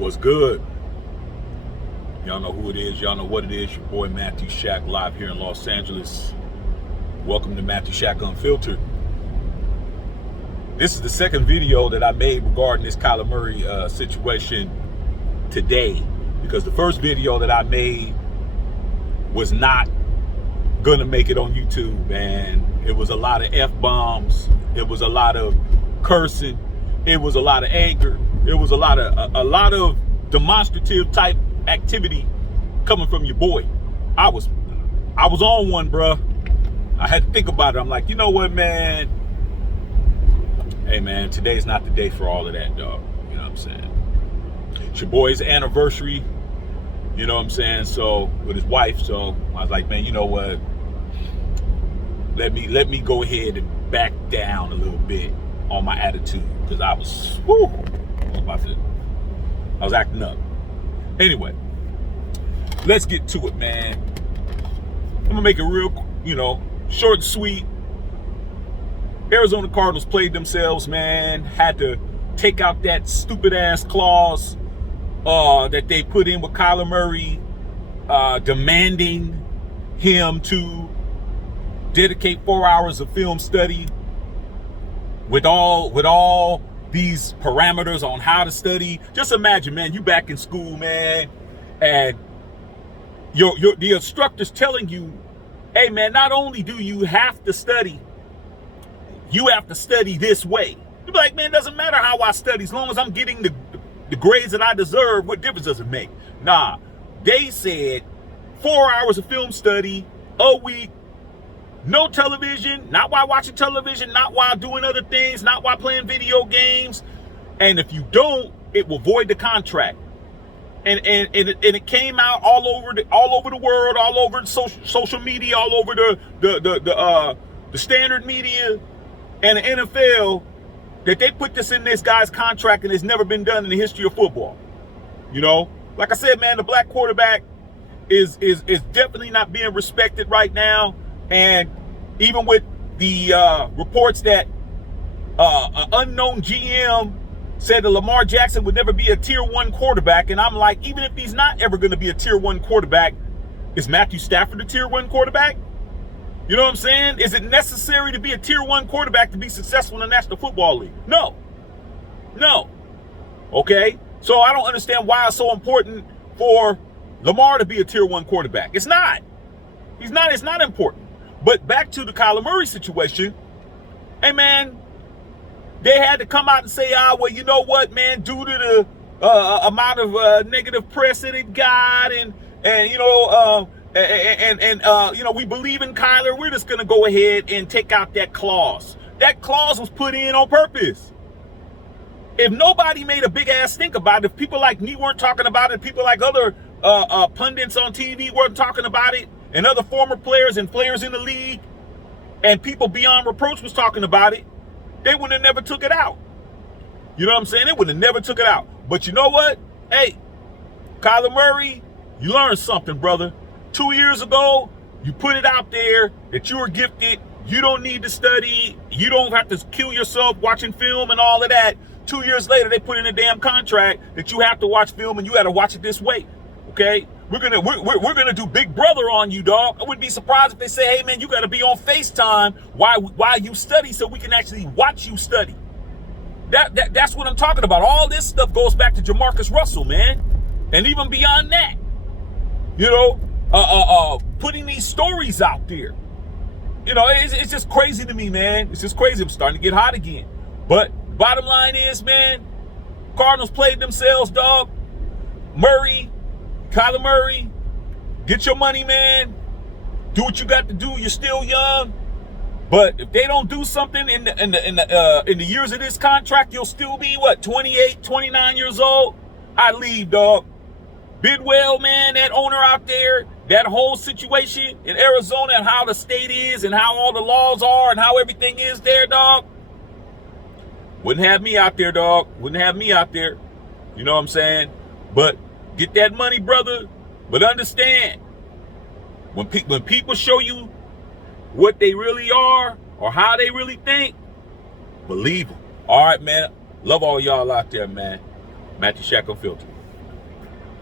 What's good? Y'all know who it is. Y'all know what it is. Your boy Matthew Shack live here in Los Angeles. Welcome to Matthew Shack Unfiltered. This is the second video that I made regarding this Kyler Murray situation today, because the first video that I made was not gonna make it on YouTube, man. It was a lot of F-bombs. It was a lot of cursing. It was a lot of anger. It was a lot of demonstrative type activity coming from your boy. I was on one, bruh. I had to think about it. I'm like, you know what, man? Hey, man, today's not the day for all of that, dog. You know what I'm saying? It's your boy's anniversary. You know what I'm saying? So with his wife. So I was like, man, you know what? Let me go ahead and back down a little bit on my attitude, because I was acting up. Anyway, let's get to it, man. I'm gonna make it real, short and sweet. Arizona Cardinals played themselves, man. Had to take out that stupid ass clause that they put in with Kyler Murray, demanding him to dedicate 4 hours of film study with all these parameters on how to study. Just imagine, man, you back in school, man, and the instructor's telling you, hey, man, not only do you have to study, you have to study this way. You're like, man, it doesn't matter how I study, as long as I'm getting the grades that I deserve, what difference does it make? Nah, they said 4 hours of film study a week, no television, not while watching television, not while doing other things, not while playing video games. And if you don't, it will void the contract. And it came out all over the world, all over social media, all over the standard media and the NFL, that they put this in this guy's contract, and it's never been done in the history of football. Like I said, man, the black quarterback is definitely not being respected right now. And even with the reports that an unknown GM said that Lamar Jackson would never be a tier 1 quarterback, and I'm like, even if he's not ever going to be a tier 1 quarterback, is Matthew Stafford a tier 1 quarterback? You know what I'm saying? Is it necessary to be a tier 1 quarterback to be successful in the National Football League? No. Okay? So I don't understand why it's so important for Lamar to be a tier 1 quarterback. It's not. It's not important. But back to the Kyler Murray situation. Hey, man, they had to come out and say, well, you know what, man, due to the amount of negative press that it got, and we believe in Kyler, we're just going to go ahead and take out that clause. That clause was put in on purpose. If nobody made a big ass stink about it, if people like me weren't talking about it, people like other pundits on TV weren't talking about it, and other former players and players in the league and people beyond reproach was talking about it, they would have never took it out. You know what I'm saying? They would have never took it out. But you know what? Hey, Kyler Murray, you learned something, brother. 2 years ago, you put it out there that you were gifted. You don't need to study. You don't have to kill yourself watching film and all of that. 2 years later, they put in a damn contract that you have to watch film and you got to watch it this way. Okay? We're gonna do Big Brother on you, dog. I wouldn't be surprised if they say, hey, man, you got to be on FaceTime while you study, so we can actually watch you study. That's what I'm talking about. All this stuff goes back to Jamarcus Russell, man, and even beyond that. Putting these stories out there. It's just crazy to me, man. It's just crazy. I'm starting to get hot again. But bottom line is, man, Cardinals played themselves, dog. Kyler Murray, get your money, man. Do what you got to do. You're still young, but if they don't do something in the years of this contract, you'll still be 28, 29 years old. I leave, dog. Bidwell, man, that owner out there, that whole situation in Arizona and how the state is and how all the laws are and how everything is there, dog. Wouldn't have me out there, dog. Wouldn't have me out there. You know what I'm saying? But get that money, brother. But understand, when people show you what they really are or how they really think, believe them. All right, man. Love all y'all out there, man. Matthew Shack Unfiltered.